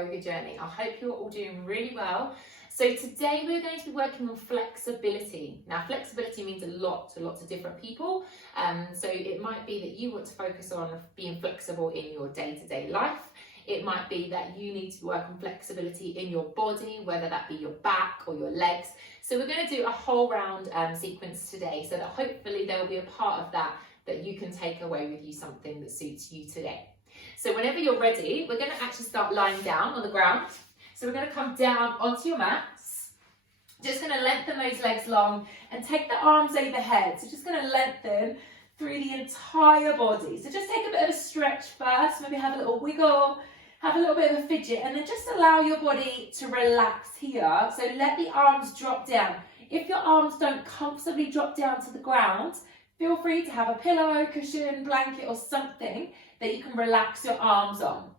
yoga journey. I hope you're all doing really well. So today we're going to be working on flexibility. Now flexibility means a lot to lots of different people. So it might be that you want to focus on being flexible in your day-to-day life. It might be that you need to work on flexibility in your body, whether that be your back or your legs. So we're going to do a whole round sequence today, so that hopefully there will be a part of that you can take away with you, something that suits you today. So whenever you're ready, we're going to actually start lying down on the ground. So we're going to come down onto your mats. Just going to lengthen those legs long and take the arms overhead. So just going to lengthen through the entire body. So just take a bit of a stretch first, maybe have a little wiggle, have a little bit of a fidget, and then just allow your body to relax here. So let the arms drop down. If your arms don't comfortably drop down to the ground, feel free to have a pillow, cushion, blanket or something that you can relax your arms on.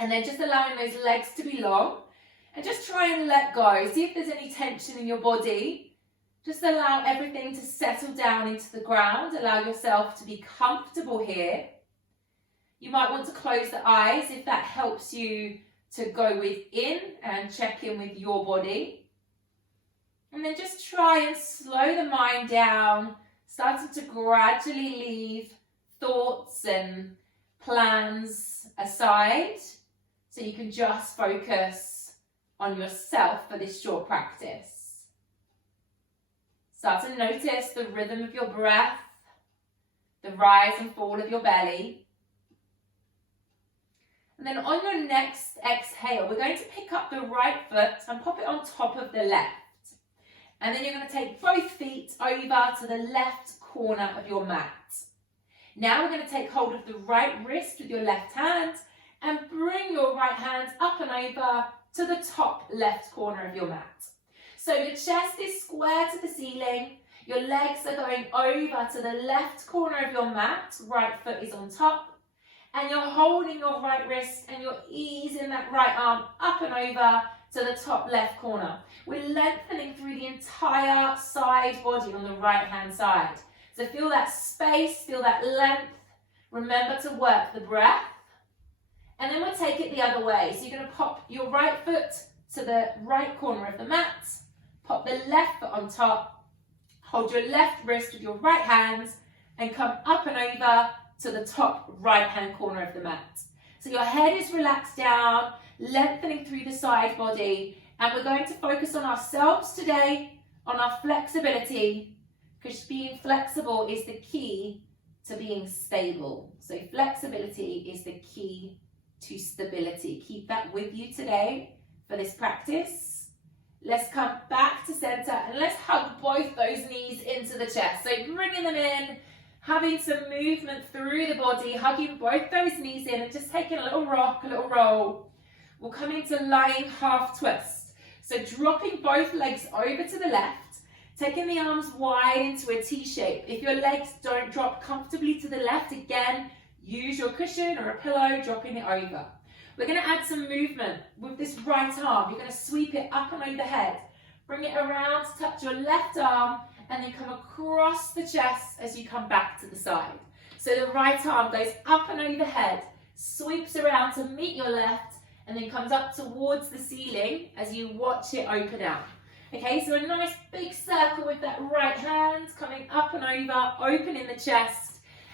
And then just allowing those legs to be long and just try and let go. See if there's any tension in your body. Just allow everything to settle down into the ground. Allow yourself to be comfortable here. You might want to close the eyes if that helps you to go within and check in with your body. And then just try and slow the mind down, starting to gradually leave thoughts and plans aside so you can just focus on yourself for this short practice. Start to notice the rhythm of your breath, the rise and fall of your belly. And then on your next exhale, we're going to pick up the right foot and pop it on top of the left. And then you're going to take both feet over to the left corner of your mat. Now we're going to take hold of the right wrist with your left hand and bring your right hand up and over to the top left corner of your mat. So your chest is square to the ceiling, your legs are going over to the left corner of your mat, right foot is on top, and you're holding your right wrist and you're easing that right arm up and over to the top left corner. We're lengthening through the entire side body on the right hand side. So feel that space, feel that length. Remember to work the breath. And then we'll take it the other way. So you're going to pop your right foot to the right corner of the mat, pop the left foot on top, hold your left wrist with your right hand and come up and over to the top right hand corner of the mat. So your head is relaxed down, lengthening through the side body, and we're going to focus on ourselves today, on our flexibility, because being flexible is the key to being stable. So flexibility is the key to stability. Keep that with you today for this practice. Let's come back to center and let's hug both those knees into the chest. So bringing them in, having some movement through the body, hugging both those knees in and just taking a little rock, a little roll. We'll come into lying half twist. So dropping both legs over to the left, taking the arms wide into a T shape. If your legs don't drop comfortably to the left, again, use your cushion or a pillow, dropping it over. We're going to add some movement with this right arm. You're going to sweep it up and overhead. Bring it around to touch your left arm and then come across the chest as you come back to the side. So the right arm goes up and overhead, sweeps around to meet your left, and then comes up towards the ceiling as you watch it open out. Okay, so a nice big circle with that right hand coming up and over, opening the chest,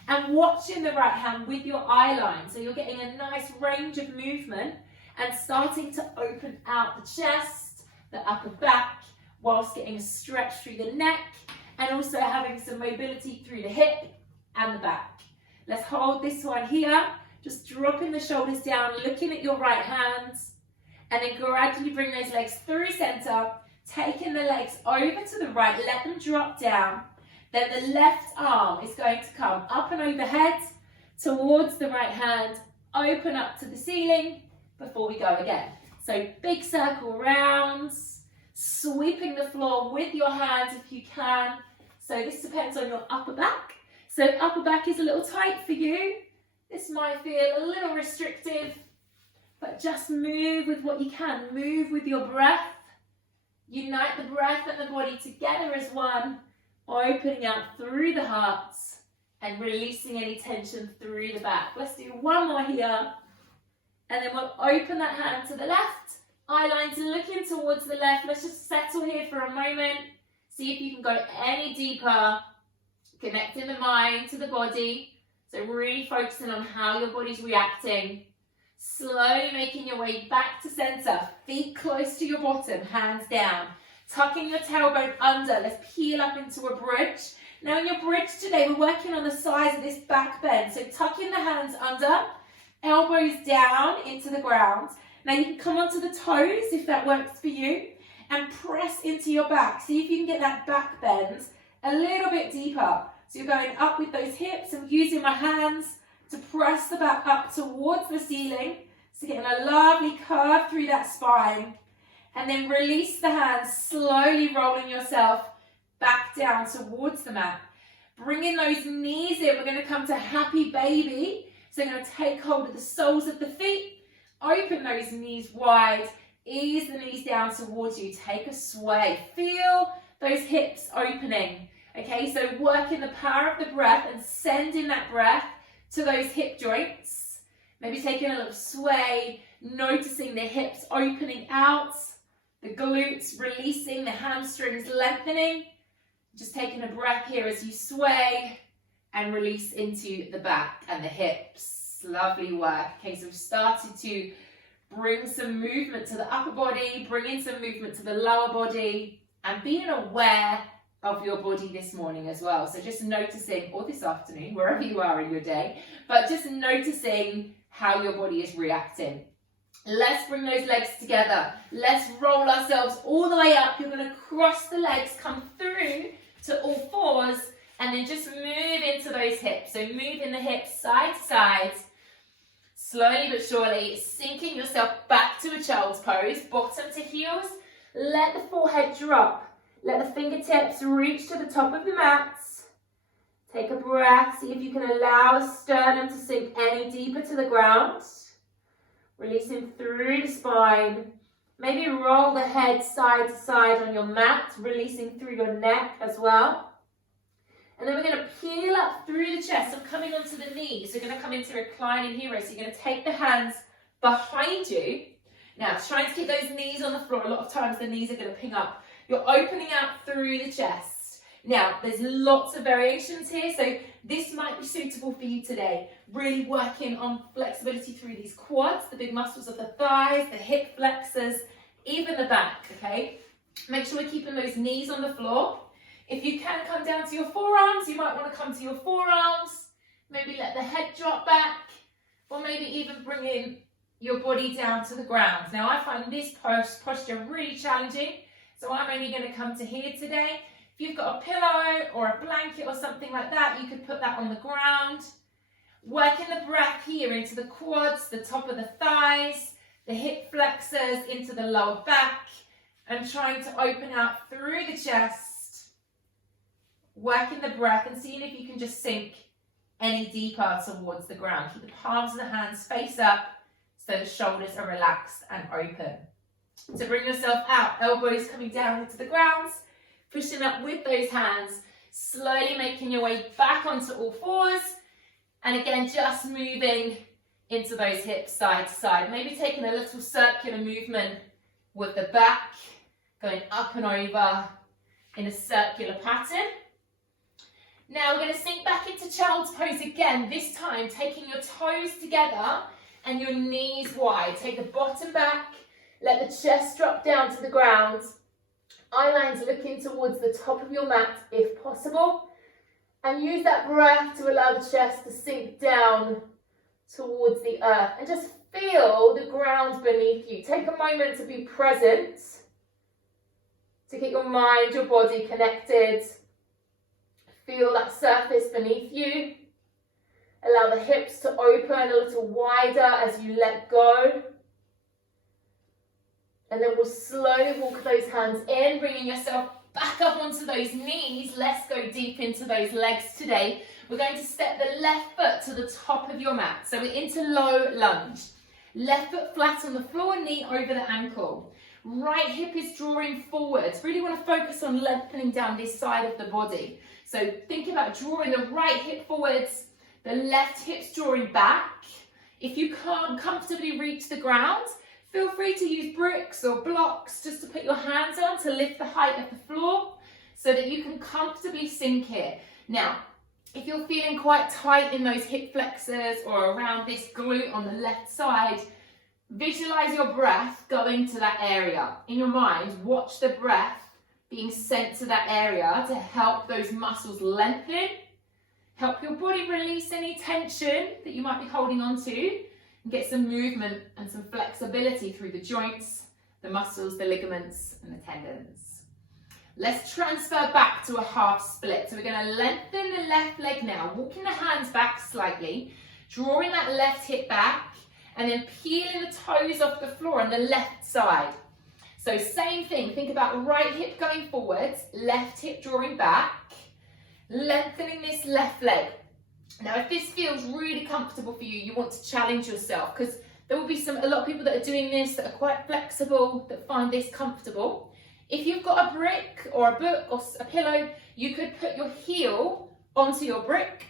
and watching the right hand with your eye line. So you're getting a nice range of movement and starting to open out the chest, the upper back, whilst getting a stretch through the neck and also having some mobility through the hip and the back. Let's hold this one here, just dropping the shoulders down, looking at your right hand, and then gradually bring those legs through center, taking the legs over to the right, let them drop down. Then the left arm is going to come up and overhead towards the right hand, open up to the ceiling before we go again. So big circle rounds, sweeping the floor with your hands if you can. So this depends on your upper back. So if upper back is a little tight for you, this might feel a little restrictive, but just move with what you can. Move with your breath. Unite the breath and the body together as one, opening out through the heart and releasing any tension through the back. Let's do one more here. And then we'll open that hand to the left. Eye lines looking towards the left. Let's just settle here for a moment. See if you can go any deeper. Connecting the mind to the body. So really focusing on how your body's reacting. Slowly making your way back to center. Feet close to your bottom, hands down. Tucking your tailbone under. Let's peel up into a bridge. Now in your bridge today, we're working on the size of this back bend. So tucking the hands under, elbows down into the ground. Now you can come onto the toes if that works for you and press into your back. See if you can get that back bend a little bit deeper. So you're going up with those hips and using my hands to press the back up towards the ceiling. So getting a lovely curve through that spine. And then release the hands, slowly rolling yourself back down towards the mat. Bringing those knees in, we're going to come to happy baby. So you're going to take hold of the soles of the feet, open those knees wide, ease the knees down towards you, take a sway. Feel those hips opening. Okay, so working the power of the breath and sending that breath to those hip joints. Maybe taking a little sway, noticing the hips opening out, the glutes releasing, the hamstrings lengthening. Just taking a breath here as you sway and release into the back and the hips. Lovely work. Okay, so we've started to bring some movement to the upper body, bring in some movement to the lower body, and being aware of your body this morning as well. So just noticing, or this afternoon, wherever you are in your day, but just noticing how your body is reacting. Let's bring those legs together. Let's roll ourselves all the way up. You're going to cross the legs, come through to all fours, and then just move into those hips. So moving the hips side to side, slowly but surely, sinking yourself back to a child's pose, bottom to heels. Let the forehead drop. Let the fingertips reach to the top of the mat. Take a breath. See if you can allow the sternum to sink any deeper to the ground. Releasing through the spine. Maybe roll the head side to side on your mat, releasing through your neck as well. And then we're going to peel up through the chest. So coming onto the knees. We're going to come into reclining hero. So you're going to take the hands behind you. Now, trying to keep those knees on the floor. A lot of times the knees are going to ping up. You're opening out through the chest. Now, there's lots of variations here, so this might be suitable for you today. Really working on flexibility through these quads, the big muscles of the thighs, the hip flexors, even the back, okay? Make sure we're keeping those knees on the floor. If you can come down to your forearms, you might want to come to your forearms. Maybe let the head drop back, or maybe even bring in your body down to the ground. Now, I find this posture really challenging, so I'm only going to come to here today. If you've got a pillow or a blanket or something like that, you could put that on the ground. Working the breath here into the quads, the top of the thighs, the hip flexors, into the lower back, and trying to open out through the chest. Working the breath and seeing if you can just sink any deeper towards the ground. Keep the palms of the hands face up so the shoulders are relaxed and open. So bring yourself out, elbows coming down into the ground, pushing up with those hands, slowly making your way back onto all fours, and again just moving into those hips side to side, maybe taking a little circular movement with the back, going up and over in a circular pattern. Now we're going to sink back into child's pose again, this time taking your toes together and your knees wide. Take the bottom back, let the chest drop down to the ground. Eye lines looking towards the top of your mat if possible. And use that breath to allow the chest to sink down towards the earth. And just feel the ground beneath you. Take a moment to be present. To get your mind, your body connected. Feel that surface beneath you. Allow the hips to open a little wider as you let go. And then we'll slowly walk those hands in, bringing yourself back up onto those knees. Let's go deep into those legs today. We're going to step the left foot to the top of your mat. So we're into low lunge. Left foot flat on the floor, knee over the ankle. Right hip is drawing forwards. Really want to focus on lengthening down this side of the body. So think about drawing the right hip forwards, the left hip's drawing back. If you can't comfortably reach the ground, feel free to use bricks or blocks just to put your hands on to lift the height of the floor so that you can comfortably sink here. Now, if you're feeling quite tight in those hip flexors or around this glute on the left side, visualize your breath going to that area. In your mind, watch the breath being sent to that area to help those muscles lengthen, help your body release any tension that you might be holding on to, and get some movement and some flexibility through the joints, the muscles, the ligaments, and the tendons. Let's transfer back to a half split. So we're going to lengthen the left leg now, walking the hands back slightly, drawing that left hip back, and then peeling the toes off the floor on the left side. So same thing, think about right hip going forwards, left hip drawing back, lengthening this left leg. Now if this feels really comfortable for you, you want to challenge yourself, because there will be a lot of people that are doing this that are quite flexible, that find this comfortable. If you've got a brick or a book or a pillow, you could put your heel onto your brick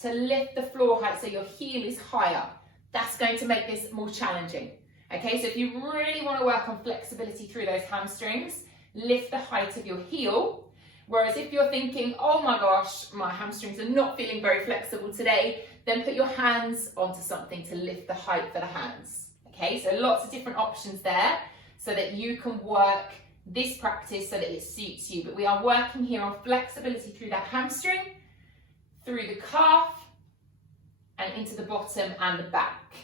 to lift the floor height so your heel is higher. That's going to make this more challenging. Okay, so if you really want to work on flexibility through those hamstrings, lift the height of your heel. Whereas if you're thinking, oh my gosh, my hamstrings are not feeling very flexible today, then put your hands onto something to lift the height for the hands. Okay, so lots of different options there so that you can work this practice so that it suits you. But we are working here on flexibility through that hamstring, through the calf, and into the bottom and the back.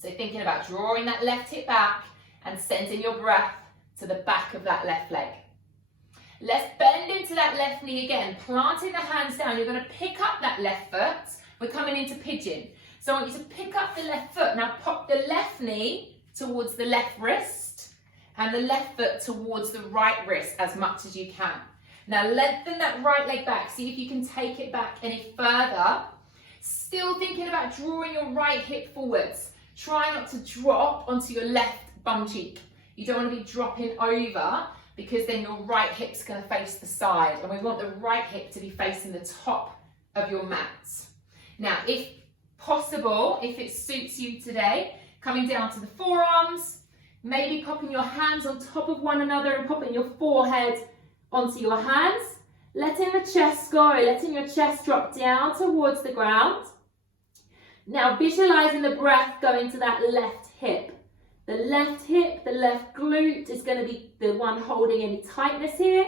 So thinking about drawing that left hip back and sending your breath to the back of that left leg. Let's bend into that left knee again, planting the hands down. You're going to pick up that left foot. We're coming into pigeon. So I want you to pick up the left foot. Now pop the left knee towards the left wrist and the left foot towards the right wrist as much as you can. Now lengthen that right leg back. See if you can take it back any further. Still thinking about drawing your right hip forwards. Try not to drop onto your left bum cheek. You don't want to be dropping over because then your right hip's going to face the side, and we want the right hip to be facing the top of your mat. Now, if possible, if it suits you today, coming down to the forearms, maybe popping your hands on top of one another and popping your forehead onto your hands, letting the chest go, letting your chest drop down towards the ground. Now visualizing the breath going to that left hip. The left hip, the left glute is going to be the one holding any tightness here.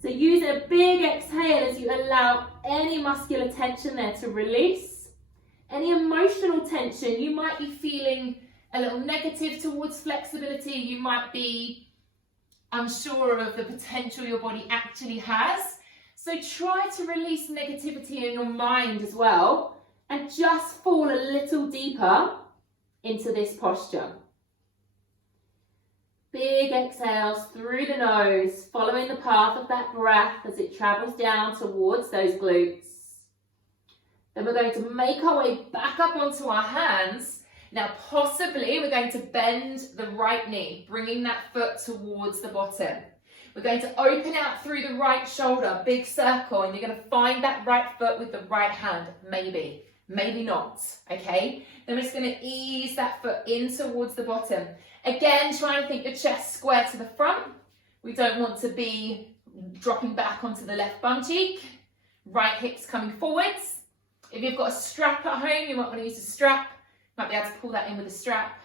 So using a big exhale as you allow any muscular tension there to release. Any emotional tension, you might be feeling a little negative towards flexibility. You might be unsure of the potential your body actually has. So try to release negativity in your mind as well. And just fall a little deeper into this posture. Big exhales through the nose, following the path of that breath as it travels down towards those glutes. Then we're going to make our way back up onto our hands. Now possibly we're going to bend the right knee, bringing that foot towards the bottom. We're going to open out through the right shoulder, big circle, and you're going to find that right foot with the right hand, maybe. Maybe not, okay? Then we're just going to ease that foot in towards the bottom. Again, try and think your chest square to the front. We don't want to be dropping back onto the left bum cheek. Right hip's coming forwards. If you've got a strap at home, you might want to use a strap. You might be able to pull that in with a strap.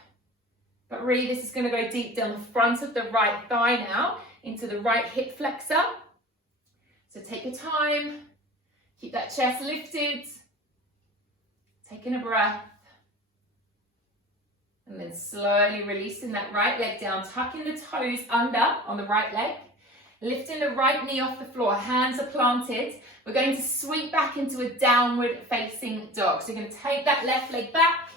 But really, this is going to go deep down the front of the right thigh now, into the right hip flexor. So take your time. Keep that chest lifted. Taking a breath, and then slowly releasing that right leg down, tucking the toes under on the right leg, lifting the right knee off the floor, hands are planted. We're going to sweep back into a downward facing dog. So you're going to take that left leg back,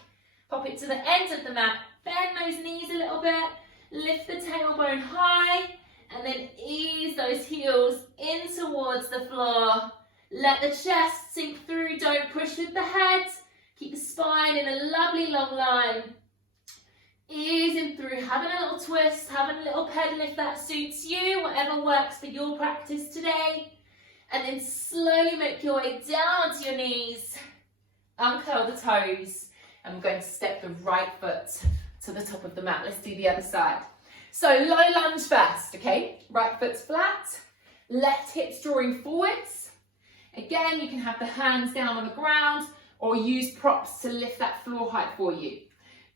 pop it to the end of the mat, bend those knees a little bit, lift the tailbone high, and then ease those heels in towards the floor. Let the chest sink through, don't push with the head. Keep the spine in a lovely long line. Easing through, having a little twist, having a little pedal if that suits you, whatever works for your practice today. And then slowly make your way down onto your knees. Uncurl the toes. and we're going to step the right foot to the top of the mat. Let's do the other side. So low lunge first, okay? Right foot's flat, left hip's drawing forwards. Again, you can have the hands down on the ground or use props to lift that floor height for you.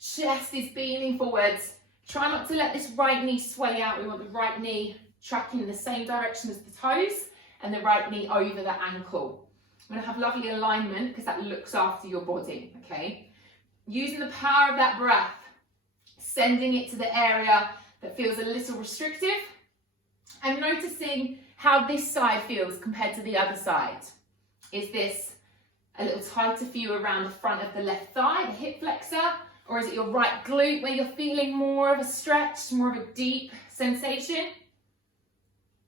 Chest is beaming forwards. Try not to let this right knee sway out. We want the right knee tracking in the same direction as the toes and the right knee over the ankle. We're going to have lovely alignment because that looks after your body, okay? Using the power of that breath, sending it to the area that feels a little restrictive and noticing how this side feels compared to the other side. Is this a little tighter for you around the front of the left thigh, the hip flexor? Or is it your right glute where you're feeling more of a stretch, more of a deep sensation?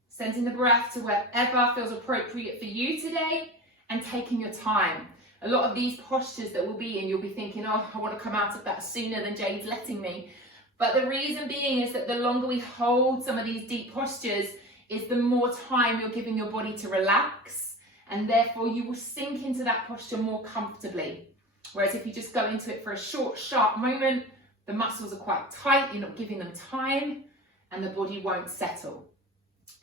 Sending the breath to wherever feels appropriate for you today and taking your time. A lot of these postures that we'll be in, you'll be thinking, oh, I want to come out of that sooner than Jade's letting me. But the reason being is that the longer we hold some of these deep postures is the more time you're giving your body to relax, and therefore you will sink into that posture more comfortably. Whereas if you just go into it for a short, sharp moment, the muscles are quite tight, you're not giving them time, and the body won't settle.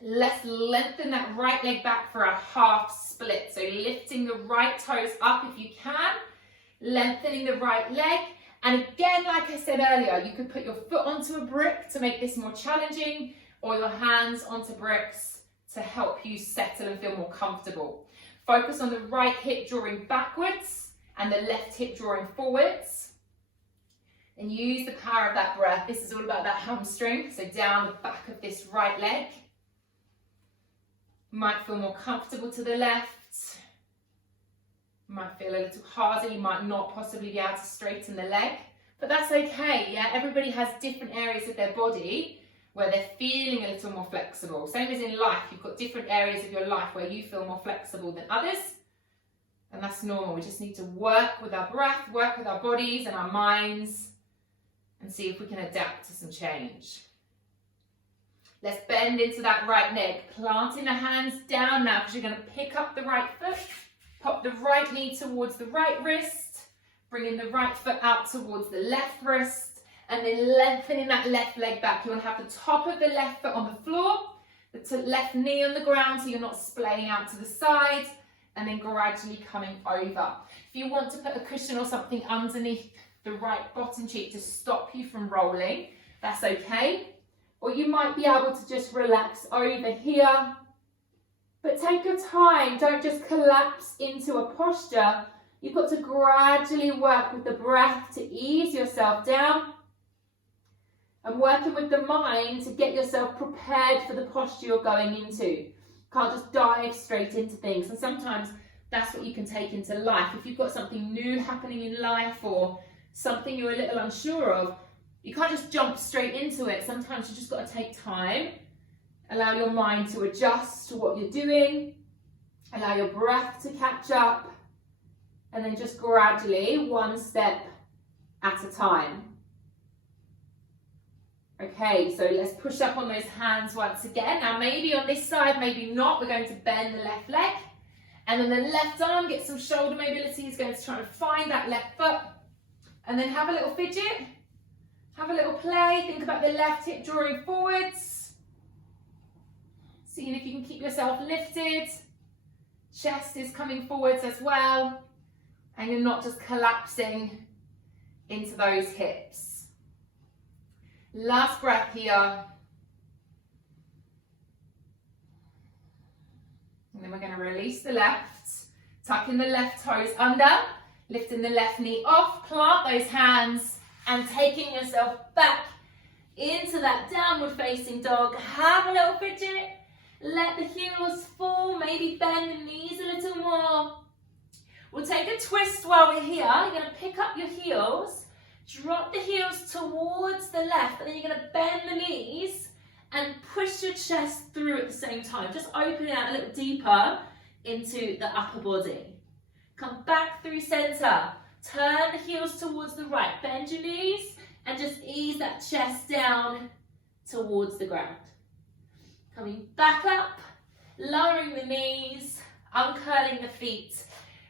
Let's lengthen that right leg back for a half split. So lifting the right toes up if you can, lengthening the right leg. And again, like I said earlier, you could put your foot onto a brick to make this more challenging, or your hands onto bricks to help you settle and feel more comfortable. Focus on the right hip drawing backwards and the left hip drawing forwards. And use the power of that breath. This is all about that hamstring. So down the back of this right leg. Might feel more comfortable to the left. Might feel a little harder. You might not possibly be able to straighten the leg. But that's okay, yeah? Everybody has different areas of their body where they're feeling a little more flexible. Same as in life. You've got different areas of your life where you feel more flexible than others. And that's normal. We just need to work with our breath, work with our bodies and our minds, and see if we can adapt to some change. Let's bend into that right leg, planting the hands down now because you're going to pick up the right foot, pop the right knee towards the right wrist, bringing the right foot out towards the left wrist, and then lengthening that left leg back. You want to have the top of the left foot on the floor, the left knee on the ground so you're not splaying out to the side, and then gradually coming over. If you want to put a cushion or something underneath the right bottom cheek to stop you from rolling, that's okay. Or you might be able to just relax over here. But take your time, don't just collapse into a posture. You've got to gradually work with the breath to ease yourself down and working with the mind to get yourself prepared for the posture you're going into. Can't just dive straight into things. And sometimes that's what you can take into life. If you've got something new happening in life or something you're a little unsure of, you can't just jump straight into it. Sometimes you just got to take time, allow your mind to adjust to what you're doing, allow your breath to catch up, and then just gradually, one step at a time. Okay, so let's push up on those hands once again. Now maybe on this side, maybe not. We're going to bend the left leg. And then the left arm, get some shoulder mobility, is going to try to find that left foot. And then have a little fidget. Have a little play. Think about the left hip drawing forwards. Seeing if you can keep yourself lifted. Chest is coming forwards as well. And you're not just collapsing into those hips. Last breath here. And then we're going to release the left, tucking the left toes under, lifting the left knee off, plant those hands and taking yourself back into that downward facing dog. Have a little fidget, let the heels fall, maybe bend the knees a little more. We'll take a twist while we're here. You're going to pick up your heels, drop the heels towards the left, and then you're going to bend the knees and push your chest through at the same time. Just open it out a little deeper into the upper body. Come back through center. Turn the heels towards the right. Bend your knees and just ease that chest down towards the ground. Coming back up, lowering the knees, uncurling the feet,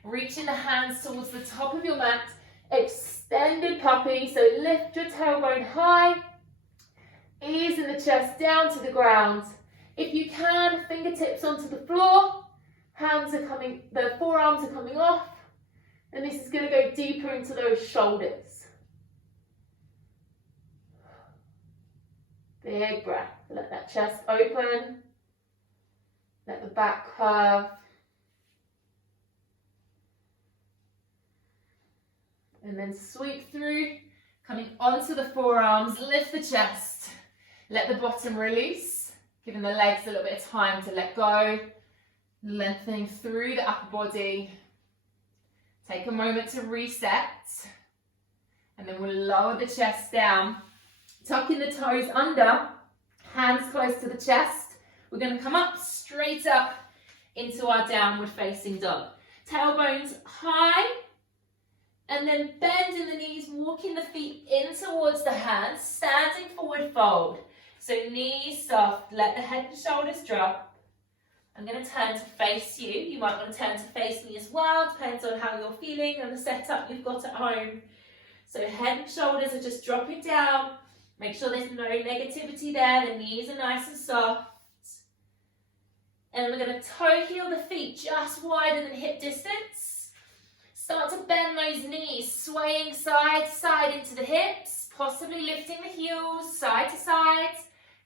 reaching the hands towards the top of your mat. Extended puppy, so lift your tailbone high, ease in the chest down to the ground. If you can, fingertips onto the floor, hands are coming, the forearms are coming off, and this is going to go deeper into those shoulders. Big breath, let that chest open, let the back curve. And then sweep through, coming onto the forearms, lift the chest, let the bottom release, giving the legs a little bit of time to let go, lengthening through the upper body. Take a moment to reset, and then we'll lower the chest down, tucking the toes under, hands close to the chest. We're going to come up, straight up into our downward facing dog. Tailbones high, and then bend in the knees, walking the feet in towards the hands, standing forward fold. So knees soft, let the head and shoulders drop. I'm going to turn to face you. You might want to turn to face me as well, depends on how you're feeling and the setup you've got at home. So head and shoulders are just dropping down. Make sure there's no negativity there, the knees are nice and soft. And we're going to toe heel the feet just wider than hip distance. Start to bend those knees, swaying side to side into the hips, possibly lifting the heels side to side.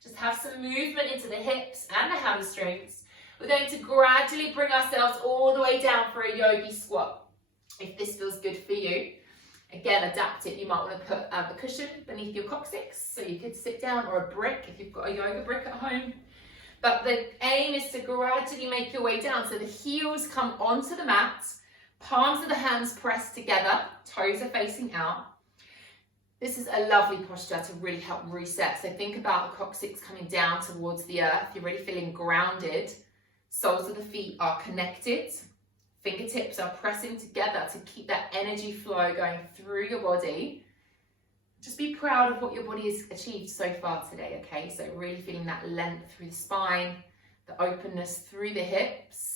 Just have some movement into the hips and the hamstrings. We're going to gradually bring ourselves all the way down for a yogi squat. If this feels good for you, again, adapt it. You might want to put a cushion beneath your coccyx so you could sit down, or a brick if you've got a yoga brick at home. But the aim is to gradually make your way down so the heels come onto the mat. Palms of the hands pressed together, toes are facing out. This is a lovely posture to really help reset. So think about the coccyx coming down towards the earth. You're really feeling grounded. Soles of the feet are connected. Fingertips are pressing together to keep that energy flow going through your body. Just be proud of what your body has achieved so far today, okay? So really feeling that length through the spine, the openness through the hips.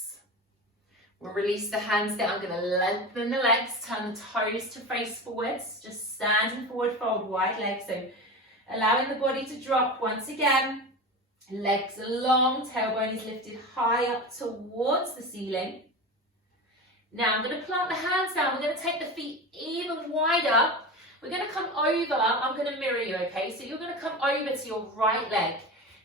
We'll release the hands down, I'm going to lengthen the legs, turn the toes to face forwards, just standing forward fold, wide legs, so allowing the body to drop once again. Legs are long, tailbone is lifted high up towards the ceiling. Now I'm going to plant the hands down, we're going to take the feet even wider. We're going to come over, I'm going to mirror you, okay? So you're going to come over to your right leg.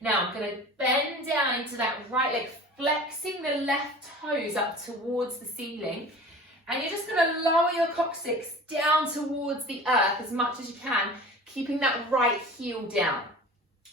Now I'm going to bend down into that right leg, flexing the left toes up towards the ceiling, and you're just going to lower your coccyx down towards the earth as much as you can, keeping that right heel down.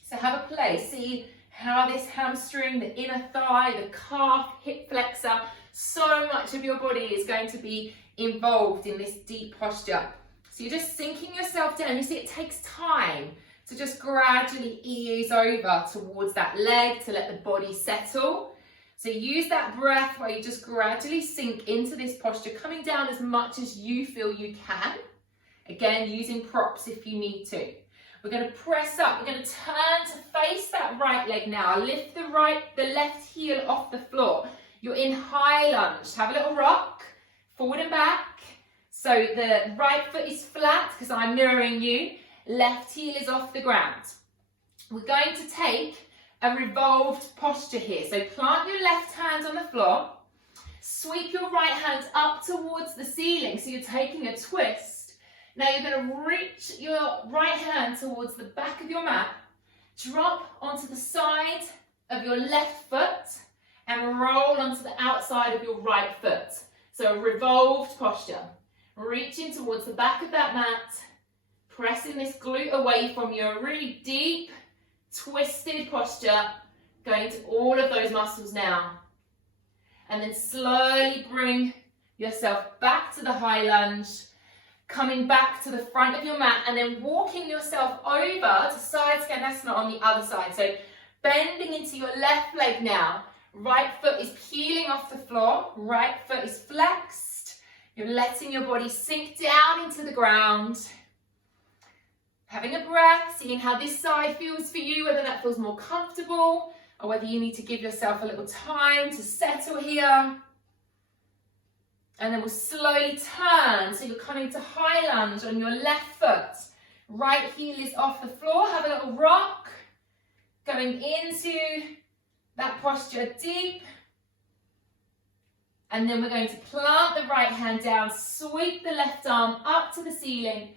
So have a play, see how this hamstring, the inner thigh, the calf, hip flexor, so much of your body is going to be involved in this deep posture. So you're just sinking yourself down. You see, it takes time to just gradually ease over towards that leg to let the body settle. So use that breath where you just gradually sink into this posture, coming down as much as you feel you can. Again, using props if you need to. We're going to press up. We're going to turn to face that right leg now. Lift the left heel off the floor. You're in high lunge. Have a little rock, forward and back. So the right foot is flat because I'm mirroring you. Left heel is off the ground. We're going to take a revolved posture here. So plant your left hand on the floor. Sweep your right hand up towards the ceiling. So you're taking a twist. Now you're going to reach your right hand towards the back of your mat. Drop onto the side of your left foot and roll onto the outside of your right foot. So a revolved posture. Reaching towards the back of that mat. Pressing this glute away from your really deep, twisted posture, going to all of those muscles now. And then slowly bring yourself back to the high lunge, coming back to the front of your mat, and then walking yourself over to side Skanasana on the other side. So bending into your left leg now. Right foot is peeling off the floor, right foot is flexed. You're letting your body sink down into the ground. Having a breath, seeing how this side feels for you, whether that feels more comfortable or whether you need to give yourself a little time to settle here. And then we'll slowly turn. So you're coming to high lunge on your left foot. Right heel is off the floor. Have a little rock. Going into that posture deep. And then we're going to plant the right hand down. Sweep the left arm up to the ceiling.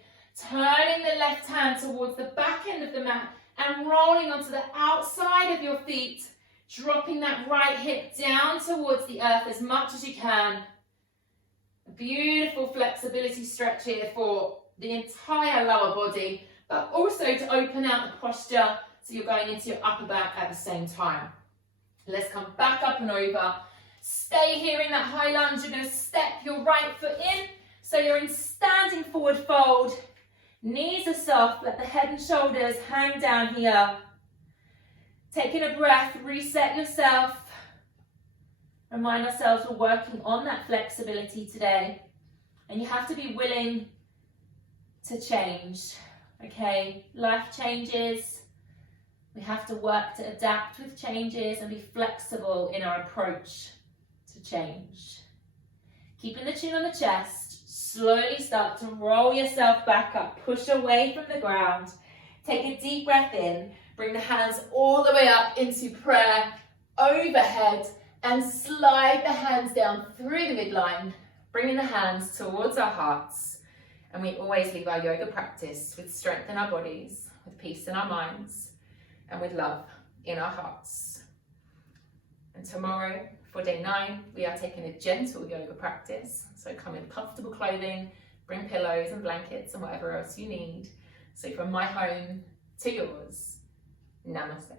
Turning the left hand towards the back end of the mat. And rolling onto the outside of your feet. Dropping that right hip down towards the earth as much as you can. A beautiful flexibility stretch here for the entire lower body, but also to open out the posture so you're going into your upper back at the same time. Let's come back up and over. Stay here in that high lunge. You're going to step your right foot in. So you're in standing forward fold. Knees are soft. Let the head and shoulders hang down here. Taking a breath, reset yourself. Remind ourselves we're working on that flexibility today. And you have to be willing to change. Okay, life changes. We have to work to adapt with changes and be flexible in our approach to change. Keeping the chin on the chest, slowly start to roll yourself back up. Push away from the ground. Take a deep breath in. Bring the hands all the way up into prayer, overhead, and slide the hands down through the midline, bringing the hands towards our hearts. And we always leave our yoga practice with strength in our bodies, with peace in our minds, and with love in our hearts. And tomorrow, for day 9, we are taking a gentle yoga practice. So come in comfortable clothing, bring pillows and blankets and whatever else you need. So from my home to yours, namaste.